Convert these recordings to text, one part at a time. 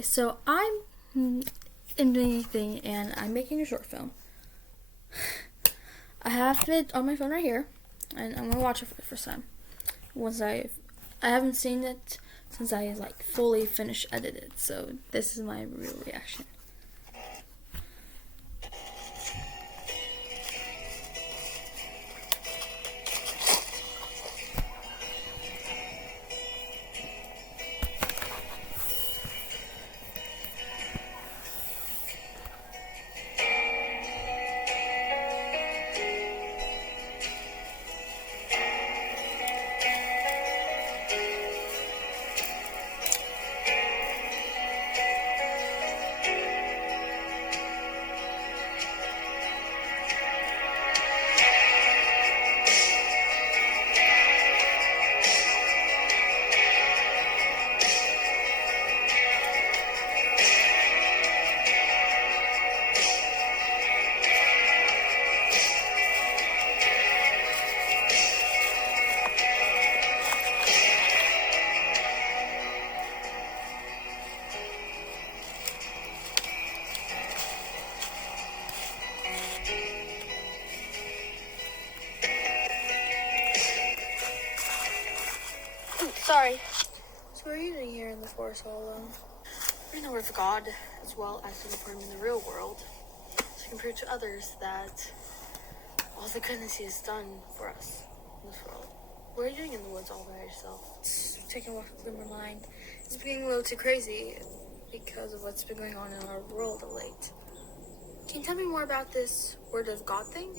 So I'm in anything, and I'm making a short film. I have it on my phone right here, and I'm gonna watch it for the first time. I haven't seen it since I fully finished edited. So this is my real reaction. Sorry. So what are you doing here in the forest all alone? Reading the Word of God, as well as to perform in the real world, so we can prove to others that all the goodness He has done for us in this world. What are you doing in the woods all by yourself? Just taking a walk through my mind. It's being a little too crazy because of what's been going on in our world of late. Can you tell me more about this Word of God thing?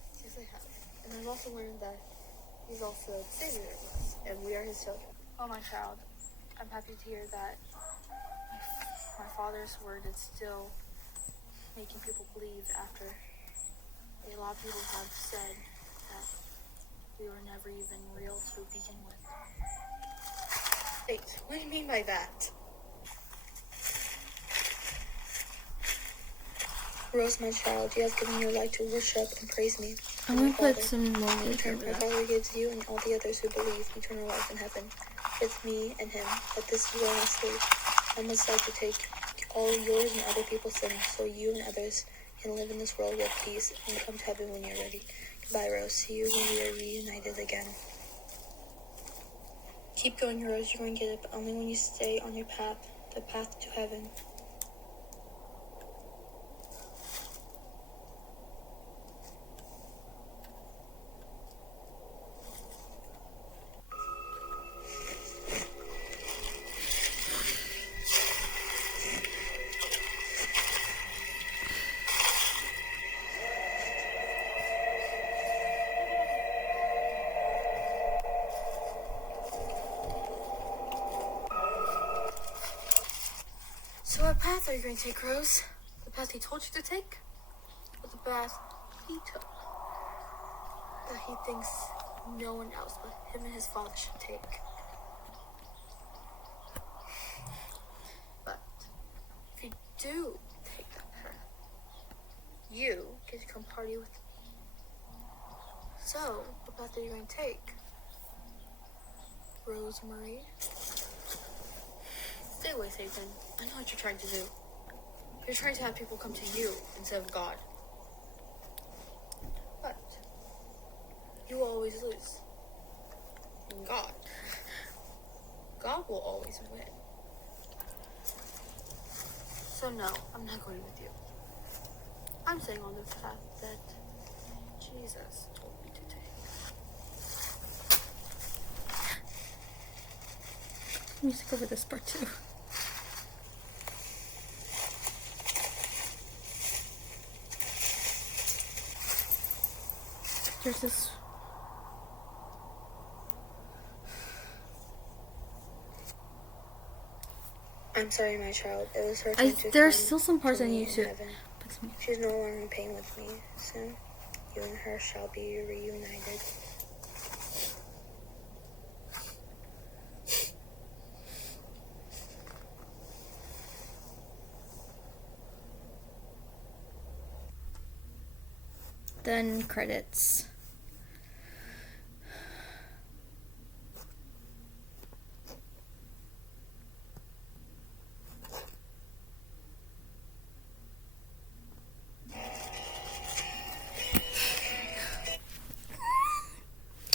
Yes, I have. And I've also learned that He's also the Savior of us, and we are His children. Oh, my child, I'm happy to hear that my Father's Word is still making people believe after a lot of people have said that we were never even real to begin with. Wait, what do you mean by that? Rose, my child, you have given your life to worship and praise me. I'm gonna put some more In music turn, over my that. Father gives you and all the others who believe eternal life in heaven, with me and Him. But this is where I must leave. I must die to take all yours and other people's sins, so you and others can live in this world with peace and come to heaven when you're ready. Goodbye, Rose. See you when we are reunited again. Keep going, Rose. You're going to get it, but only when you stay on your path, the path to heaven. So what path are you going to take, Rose? The path He told you to take? Or the path He took? That He thinks no one else but Him and His Father should take. But if you do take that path, you get to come party with me. So, what path are you going to take? Rosemary? Stay away, Satan. I know what you're trying to do. You're trying to have people come to you instead of God. But you will always lose. And God will always win. So no, I'm not going with you. I'm staying on the path that Jesus told me to take. Music over this part too. There's this. I'm sorry, my child. It was her time to There's come still some parts to I me need in to. heaven. She's no longer in pain with me. Soon, you and her shall be reunited. then credits.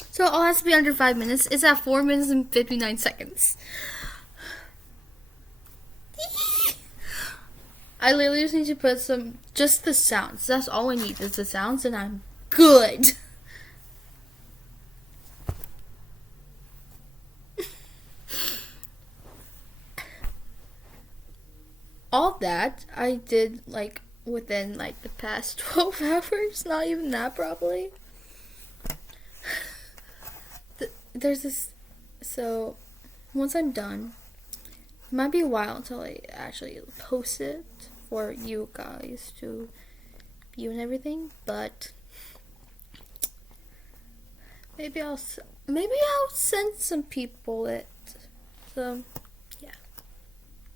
So it all has to be under 5 minutes. It's at 4 minutes and 59 seconds. I literally just need to put just the sounds. That's all I need is the sounds, and I'm good. All that I did like within like the past 12 hours. Not even that, probably. There's this, so once I'm done, it might be a while until I actually post it for you guys to view and everything, but maybe I'll send some people it. So